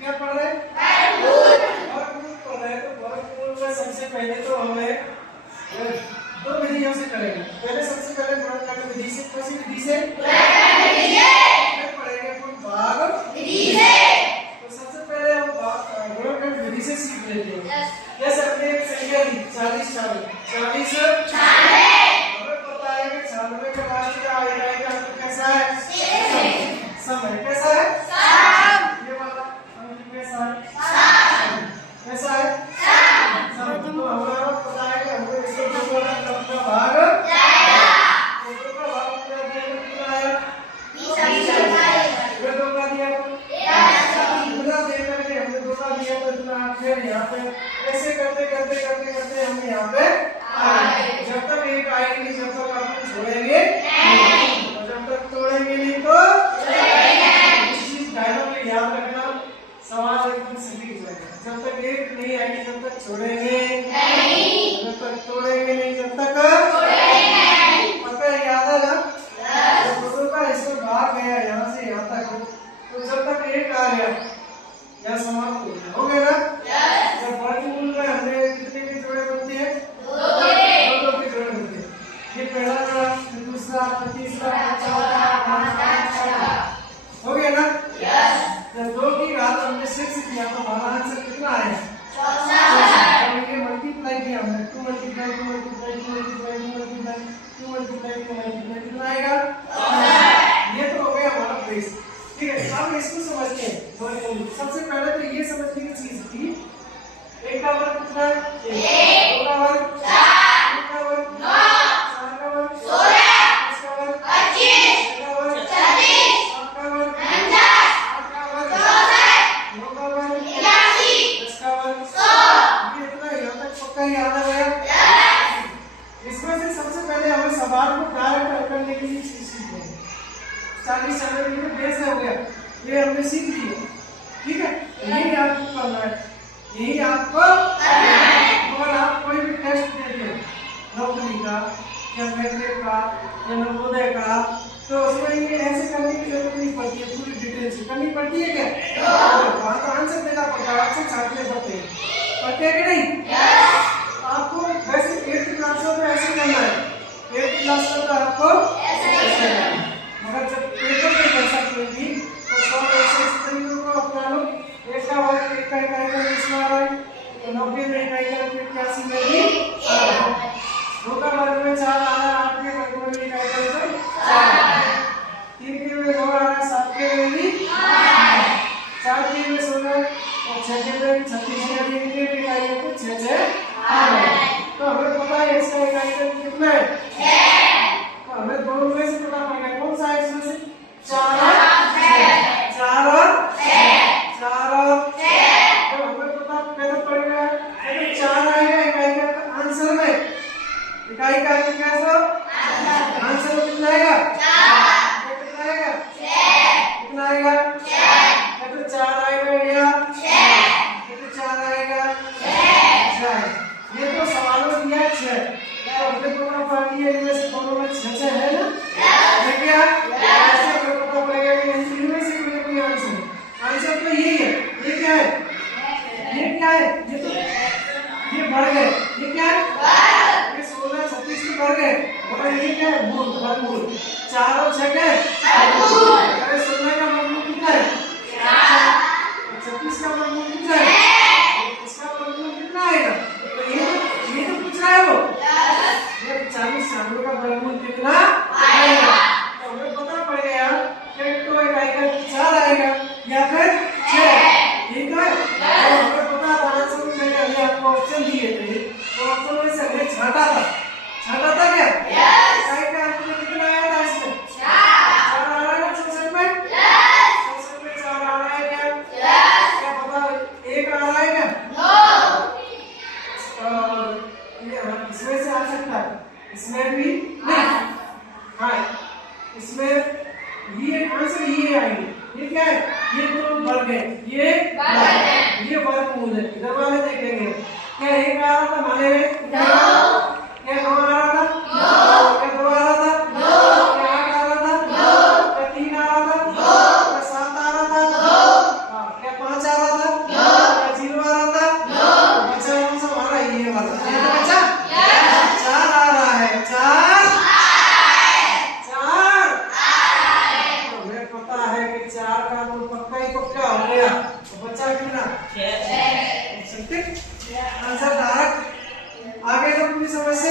क्या पढ़ रहे हैं? वर्गमूल पढ़ रहे हैं। तो वर्गमूल में सबसे पहले तो हमें दो विधियों से करेंगे। पहले सबसे पहले गुणनखंड विधि से, कौन सी विधि से? फिर पढ़ेंगे अपन भाग विधि से। तो सबसे पहले हम गुणनखंड विधि से सीख लेते हैं। जैसे हमने एक संख्या दी 40 40 हमें पता है कि 96 का लास्ट का इकाई का अंक कैसा है? सम है। कैसा है? ये वाला अंक कैसा है? कैसा है? सम। तो हमें पता है कि हमें इसको जोड़ना है, अपना भाग तो दो का भाग कितना आया? 20 दो का दिया तो इतना दे करके हमने दो का दिया तो इतना। फिर यहाँ पे ऐसे करते करते करते करते हम यहाँ पे आए। जब तक एक आएगी जब तक अपन छोड़ेंगे नहीं, और जब तक तोड़ेंगे नहीं तो इस डायलॉग को याद रखना, सवाल एकदम सही हो जाएगा। जब तक एक नहीं आएगी जब तक छोड़ेंगे नहीं, जब तक तोड़ेंगे नहीं जब तक पता है, याद है ना? जब दोनों का इसमें भाग गया यहाँ से यहाँ तक, तो जब तक एक आ गया यह समाप्त हो गया ना? जब वर्गमूल में हमने कितने के जोड़े बनते हैं? दो के जोड़े बनते हैं। ये पहला जोड़ा, फिर दूसरा, फिर तीसरा, फिर चौथा, पांचवा, छठा। हो गया ना? जब 2 की घात हमने 6 किया तो हमारा आंसर कितना आया? 64। ये मल्टीप्लाई किया हमने, 2 multiply 2 multiply 2 multiply 2 multiply 2 multiply 2 multiply कितना आएगा? 64। ये तो हो गया हमारा बेस। ठीक है, अब इसको समझते हैं। सबसे पहले तो ये समझने की चीज थी, एक का वर्ग कितना है? 1। दो का वर्ग 4। तीन का वर्ग 9। चार का वर्ग 16। पांच का वर्ग 25। छह का वर्ग 36। सात का वर्ग 50। आठ का वर्ग 64। नौ का वर्ग 81। 10 का वर्ग 100। ये इतना यहाँ तक पक्का याद आ गया? इसमें से सबसे पहले हमें सवाल को डायरेक्ट हल करने के लिए सीखना है। 40 40 बेस हो गया, ये हमने सीख लिया। ठीक है, यही आपको करना है, यही आपको करना है। और आप कोई भी टेस्ट देते हैं नौकरी का या मैट्रिक का या नवोदय का, तो उसमें ये ऐसे करने की जरूरत नहीं पड़ती है, पूरी डिटेल से करनी पड़ती है क्या? वहाँ का आंसर देना पड़ता है, आपसे छाटने पड़ते हैं कि नहीं? आपको वैसे 8th क्लास में ऐसे करना है, 8th क्लास में तो आपको ऐसे करना है। मगर जब पेपर में कैसा करेंगी तो 100 ऐसे इस तरीके को अपना लो। एक का वर्ग एक का इकाई का 20 आ रहा है, तो 90 में इकाई का 81 में भी आ रहा है। 2 का वर्ग में 4 आ रहा है, 8 के वर्ग में इकाई का 4 आ रहा है। 3 के में 2 आ रहा है, 7 के में भी 4 के में 16 और 6 के में 36 के इकाई का 6 आ रहा है। तो हमें पता है इसका इकाई का कितना है? 6। तो हमें दोनों में से पता पड़ेगा कौन सा है इसमें से? 4 और 6। 4 और 6। 4 और 6। तो हमें पता कैसे पड़ेगा? अगर 4 आएगा इकाई का आंसर में, इकाई का अंक कैसा? आंसर में कितना आएगा? 4। कितना आएगा? 6। कितना आएगा? 6। तो 4 आएगा या 6? तो 4 आएगा 6। ये तो सवालों में दिया 6, तो अपने दोनों पार्टी है इनमें से दोनों में 6 है ना? है क्या? ऐसे हमें पता पड़ेगा कि इनमें से कोई आंसर है। आंसर तो यही है। ये क्या है? ये क्या है? ये तो ये बढ़ गए। ये क्या है? ये 16 36 के बढ़ गए। और ये क्या है? मूल, वर्गमूल। 4 और 6 का वर्गमूल। अरे 16 का वर्गमूल कितना है? 4। 36 का वर्गमूल कितना है? इसका वर्गमूल कितना आएगा? तो ये तो पूछ रहा है वो। ये 40 96 का वर्गमूल कितना आएगा? तो हमें पता पड़ गया कि तो इकाई का 4 आएगा या फिर 6। ठीक है, तो हमें पता था आंसर में मैंने अभी आपको ऑप्शन दिए थे, तो ऑप्शन में से हमने छाटा था क्या? इकाई का अंक कितना आया था इसमें? 4 आ रहा है ना 64 में? 64 में 4 आ रहा है क्या? क्या पता 1 आ रहा है क्या? इसमें से आ सकता है, इसमें भी नहीं। हाँ, इसमें ये आंसर ये आएंगे। ये क्या है? ये तो वर्ग है, ये वर्गमूल है। इधर वाले देखेंगे क्या 1 आ रहा था माने में? क्या 9 आ रहा था? क्या 2 आ रहा था? क्या 8 आ रहा था? क्या 3 आ रहा था? क्या 7 आ रहा था? क्या 5 आ रहा था? पक्का हो गया तो बच्चा कितना 6। आंसर डायरेक्ट आगे तो पूरी समझ से